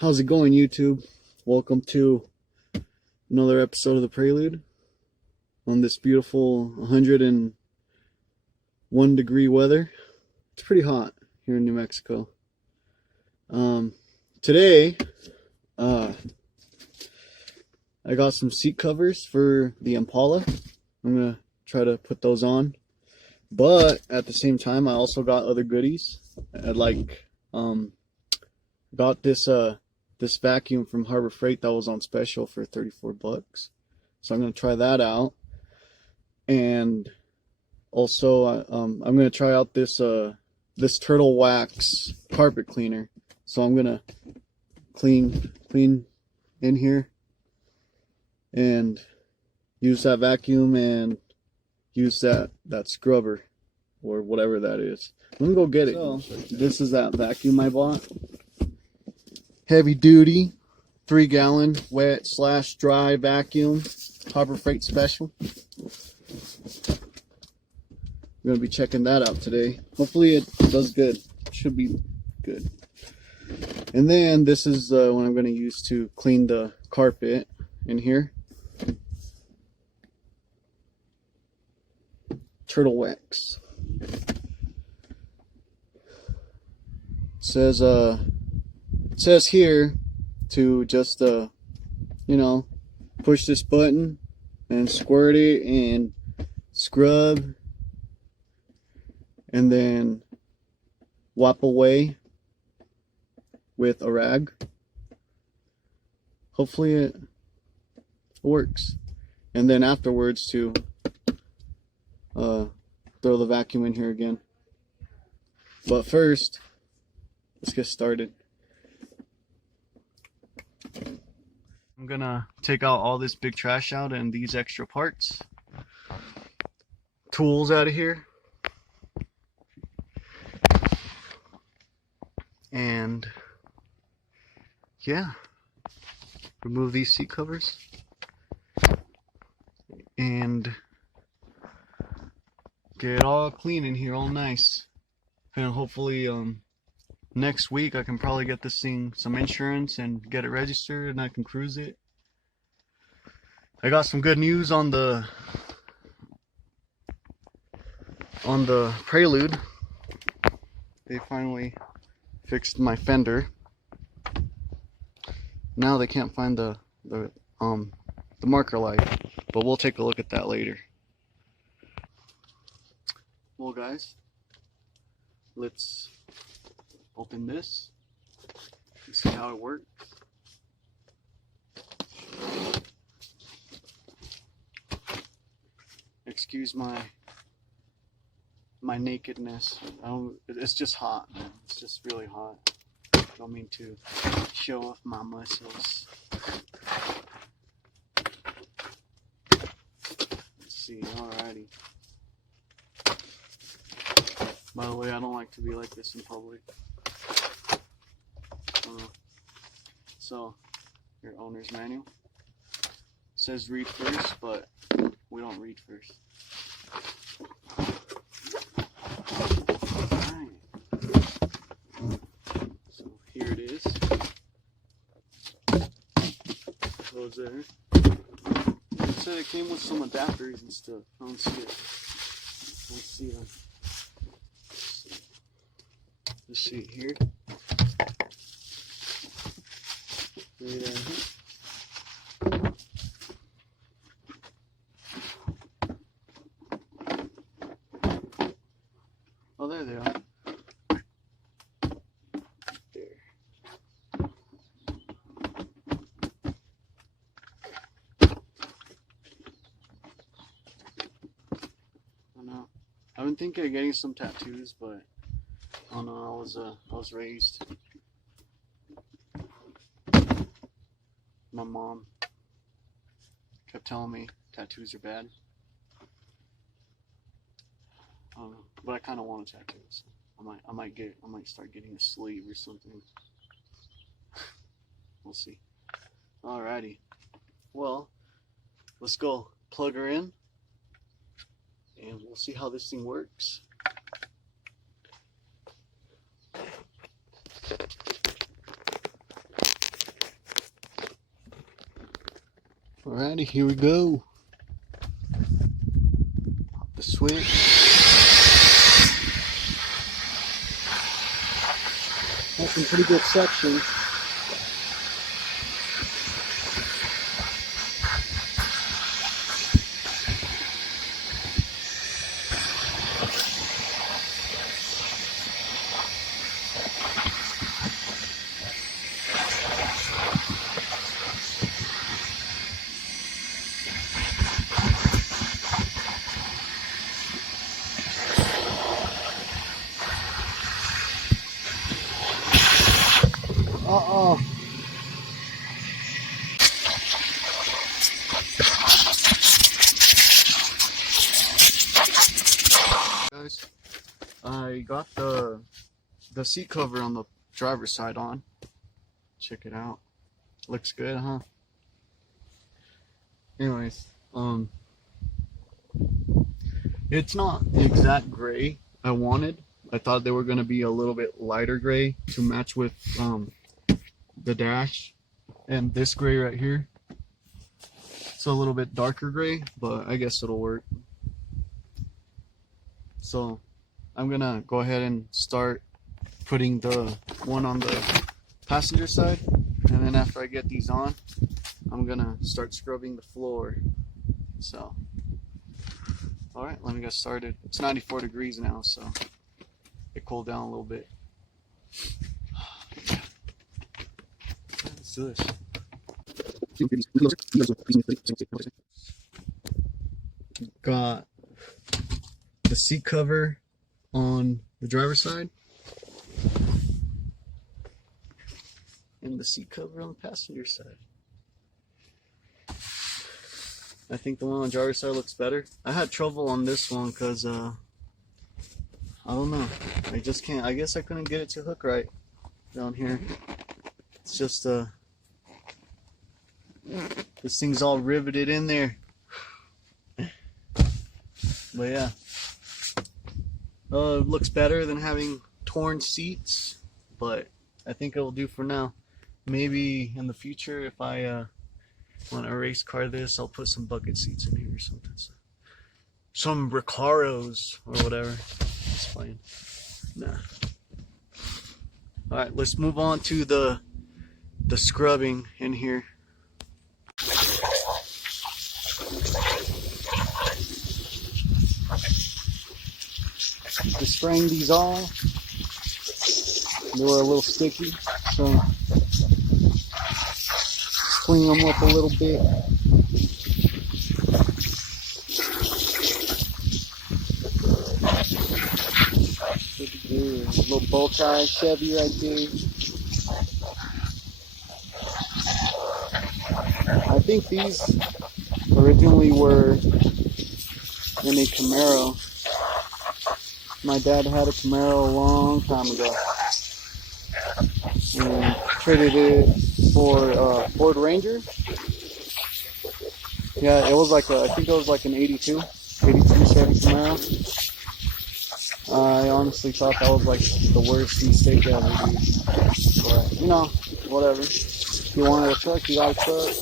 How's it going, YouTube? Welcome to another episode of the Prelude on this beautiful 101 degree weather. It's pretty hot here in New Mexico. Today, I got some seat covers for the Impala. I'm gonna try to put those on, but at the same time, I also got other goodies. Got this vacuum from Harbor Freight that was on special for 34 bucks. So I'm going to try that out. And also I'm going to try out this turtle wax carpet cleaner. So I'm going to clean in here and use that vacuum and use that scrubber or whatever that is. Let me go get it. So, this is that vacuum I bought. Heavy duty, 3-gallon wet/dry vacuum, Harbor Freight special. I'm gonna be checking that out today. Hopefully it does good. Should be good. And then this is what I'm gonna use to clean the carpet in here. Turtle wax. It says here to just push this button and squirt it and scrub and then wipe away with a rag. Hopefully it works. And then afterwards to throw the vacuum in here again. But first, let's get started. I'm gonna take out all this big trash out and these extra parts, tools out of here, and yeah, remove these seat covers and get it all clean in here, all nice. And hopefully next week I can probably get this thing some insurance and get it registered and I can cruise it. I got some good news on the Prelude. They finally fixed my fender. Now they can't find the marker light, but we'll take a look at that later. Well guys, let's open this and see how it works. Excuse my nakedness. It's just hot, man. It's just really hot. Don't mean to show off my muscles. Let's see. Alrighty. By the way, I don't like to be like this in public. So, your owner's manual. It says read first, but we don't read first. Alright. So here it is. Goes there. It said it came with some adapters and stuff. I don't see it. Let's see them. Let's see here. Oh, there they are. There. I know. I've been thinking of getting some tattoos, but I don't know. I was raised. My mom kept telling me tattoos are bad. I don't know, but I kind of want a tattoo. So I might start getting a sleeve or something. We'll see. Alrighty. Well, let's go plug her in, and we'll see how this thing works. Alrighty, here we go. Pop the switch. That's some pretty good suction. Uh-oh. Guys, I got the seat cover on the driver's side on. Check it out. Looks good, huh? Anyways, it's not the exact gray I wanted. I thought they were going to be a little bit lighter gray to match with the dash, and this gray right here, it's a little bit darker gray, but I guess it'll work. So I'm gonna go ahead and start putting the one on the passenger side, and then after I get these on, I'm gonna start scrubbing the floor. So alright, let me get started. It's 94 degrees now, so it cooled down a little bit. Let's do this. Got the seat cover on the driver's side and the seat cover on the passenger side. I think the one on the driver's side looks better. I had trouble on this one because I don't know, I just can't, I guess I couldn't get it to hook right down here. It's just this thing's all riveted in there. But yeah, it looks better than having torn seats, but I think it will do for now. Maybe in the future, if I want to race car this, I'll put some bucket seats in here or something. So, some Recaros or whatever. Just playing. Nah. All right, let's move on to the scrubbing in here. Just spraying these off. They were a little sticky, so just clean them up a little bit. A little bow tie Chevy right there. I think these originally were in a Camaro. My dad had a Camaro a long time ago and traded it for a Ford Ranger. Yeah, it was like I think it was like an 82 Chevy Camaro. I honestly thought that was like the worst mistake I ever did. But, you know, whatever. If you wanted a truck, you got a truck.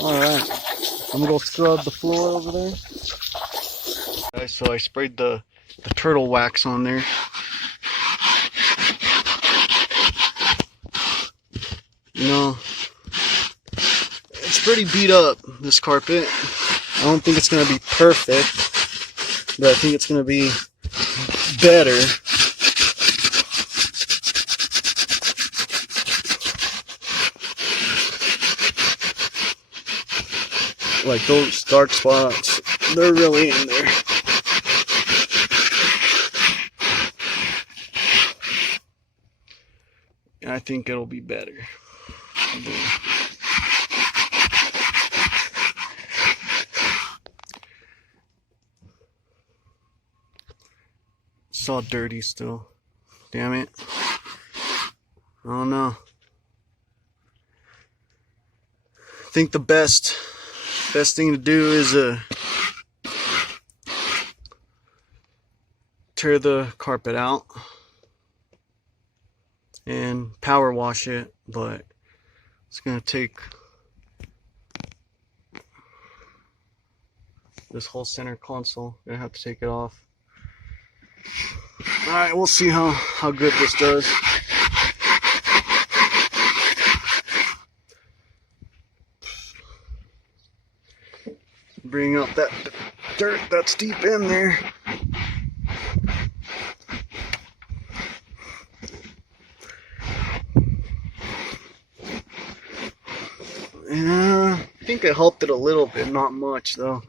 Alright, I'm gonna go scrub the floor over there. Guys, so I sprayed the turtle wax on there. You know, it's pretty beat up, this carpet. I don't think it's gonna be perfect, but I think it's gonna be better. Like those dark spots, they're really in there. And I think it'll be better. It's all dirty still. Damn it. I don't know. I think the best thing to do is tear the carpet out. and power wash it, but it's gonna take this whole center console. Gonna have to take it off. All right, we'll see how good this does. Bring out that dirt that's deep in there. Yeah, I think it helped it a little bit, not much though.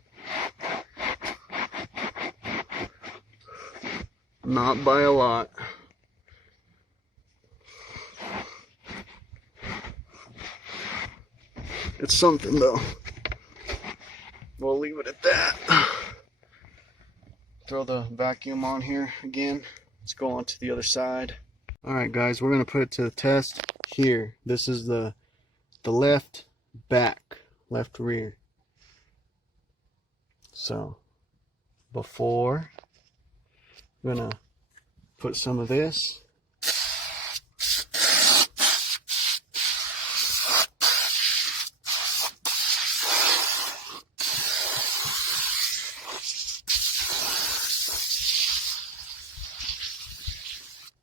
Not by a lot. It's something though. We'll leave it at that. Throw the vacuum on here again. Let's go on to the other side. Alright guys, we're gonna put it to the test here. This is the left back, left rear. So before, I'm gonna put some of this.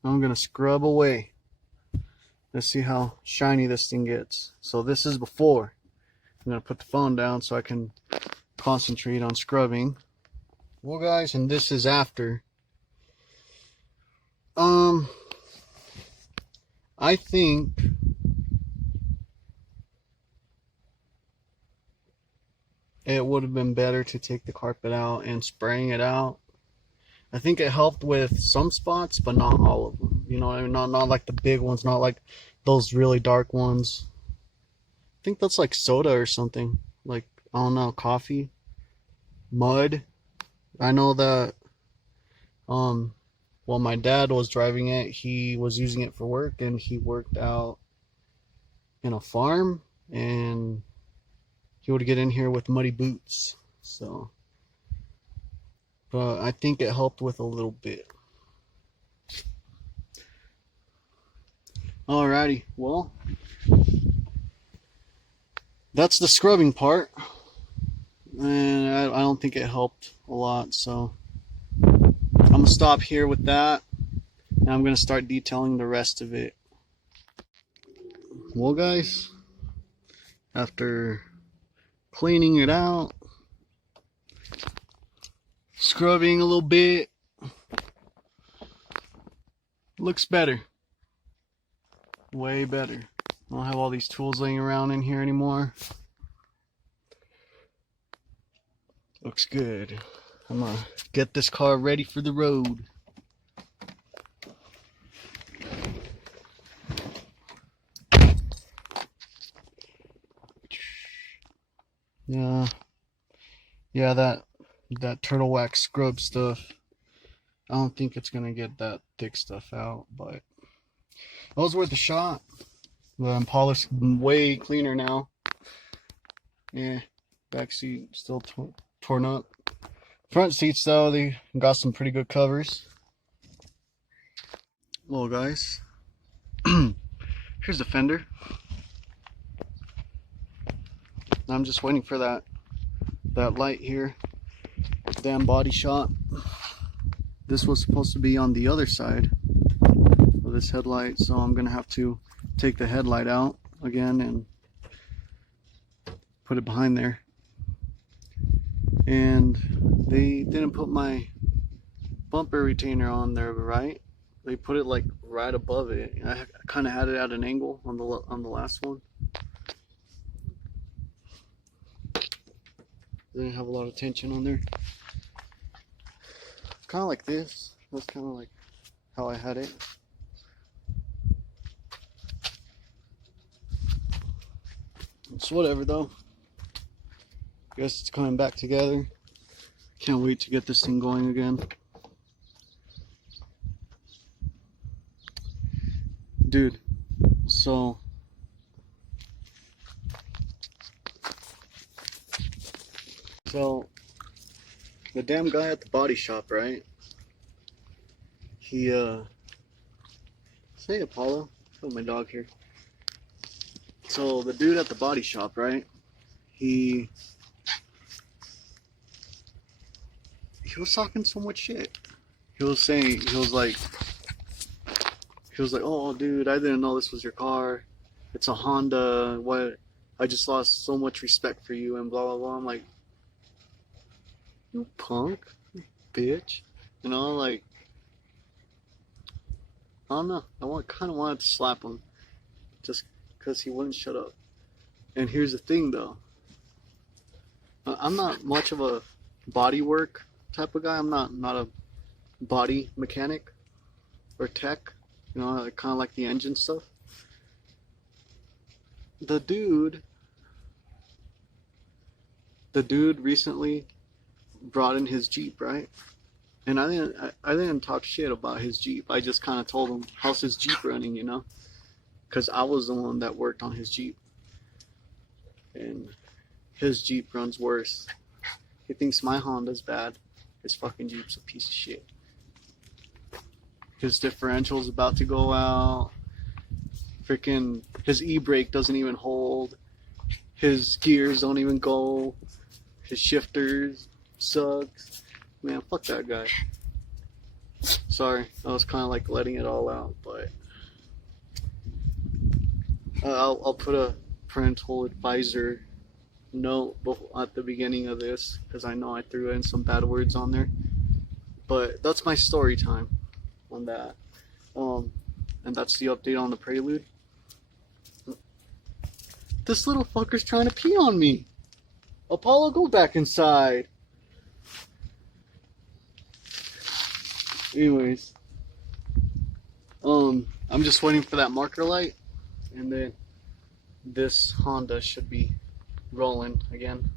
I'm gonna scrub away. Let's see how shiny this thing gets. So this is before. I'm gonna put the phone down so I can concentrate on scrubbing. Well guys, and this is after. I think it would have been better to take the carpet out and spraying it out. I think it helped with some spots, but not all of them. You know what I mean? Not like the big ones, not like those really dark ones. I think that's like soda or something. Like, I don't know, coffee, mud. I know that, well, my dad was driving it. He was using it for work, and he worked out in a farm, and he would get in here with muddy boots. So, but I think it helped with a little bit. Alrighty, well, that's the scrubbing part, and I don't think it helped a lot, so I'm gonna stop here with that, and I'm gonna start detailing the rest of it. Well guys, after cleaning it out, scrubbing a little bit, looks better. Way better. I don't have all these tools laying around in here anymore. Looks good. I'm gonna get this car ready for the road. Yeah, that turtle wax scrub stuff, I don't think it's gonna get that thick stuff out, but it was worth a shot. The Impala's way cleaner now. Yeah, back seat still torn up. Front seats though, they got some pretty good covers. Well guys, here's the fender. I'm just waiting for that light here. Damn body shop. This was supposed to be on the other side of this headlight, so I'm gonna have to take the headlight out again and put it behind there. And they didn't put my bumper retainer on there, right? They put it like right above it. I kind of had it at an angle on the last one. Didn't have a lot of tension on there. It's kind of like this. That's kind of like how I had it. It's whatever though. Guess it's coming back together. Can't wait to get this thing going again. Dude, so the damn guy at the body shop, right? He say Apollo. Oh, my dog here. So the dude at the body shop, right? He was talking so much shit. He was saying, he was like, oh, dude, I didn't know this was your car. It's a Honda. What? I just lost so much respect for you and blah blah blah. I'm like, you punk, bitch. You know, like, I don't know. Kind of wanted to slap him, just because he wouldn't shut up. And here's the thing, though. I'm not much of a body work type of guy. I'm not a body mechanic or tech. You know, I kind of like the engine stuff. The dude recently brought in his Jeep, right? And I didn't talk shit about his Jeep. I just kind of told him, how's his Jeep running, you know? Because I was the one that worked on his Jeep. And his Jeep runs worse. He thinks my Honda's bad. His fucking Jeep's a piece of shit. His differential's about to go out. Freaking, his e-brake doesn't even hold. His gears don't even go. His shifters sucks. Man, fuck that guy. Sorry, I was kind of like letting it all out, but I'll put a parental advisor note at the beginning of this, because I know I threw in some bad words on there. But that's my story time on that. And that's the update on the Prelude. This little fucker's trying to pee on me. Apollo, go back inside. Anyways, I'm just waiting for that marker light, and then this Honda should be rolling again.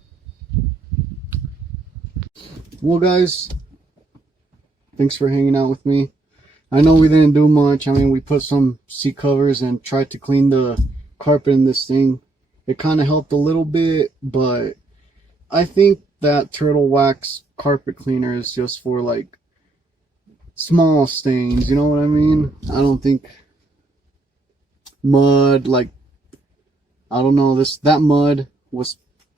Well, guys, thanks for hanging out with me. I know we didn't do much. I mean, we put some seat covers and tried to clean the carpet in this thing. It kind of helped a little bit, but I think that turtle wax carpet cleaner is just for like small stains, you know what I mean? I don't think mud, like, I don't know, that mud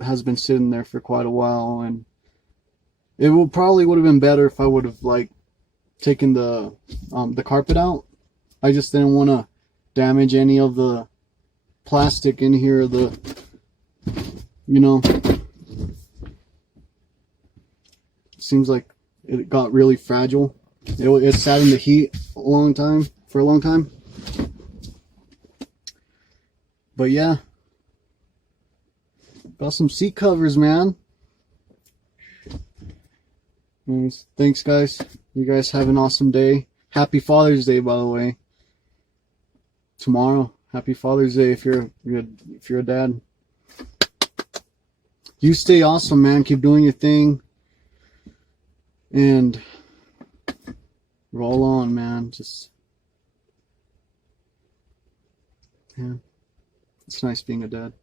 has been sitting there for quite a while, and it probably would have been better if I would have like taken the carpet out. I just didn't want to damage any of the plastic in here, you know, it seems like it got really fragile. It sat in the heat for a long time. But yeah, got some seat covers, man. Anyways, thanks, guys. You guys have an awesome day. Happy Father's Day, by the way. Tomorrow. Happy Father's Day if you're a dad. You stay awesome, man. Keep doing your thing. And roll on, man. Just, yeah. It's nice being a dad.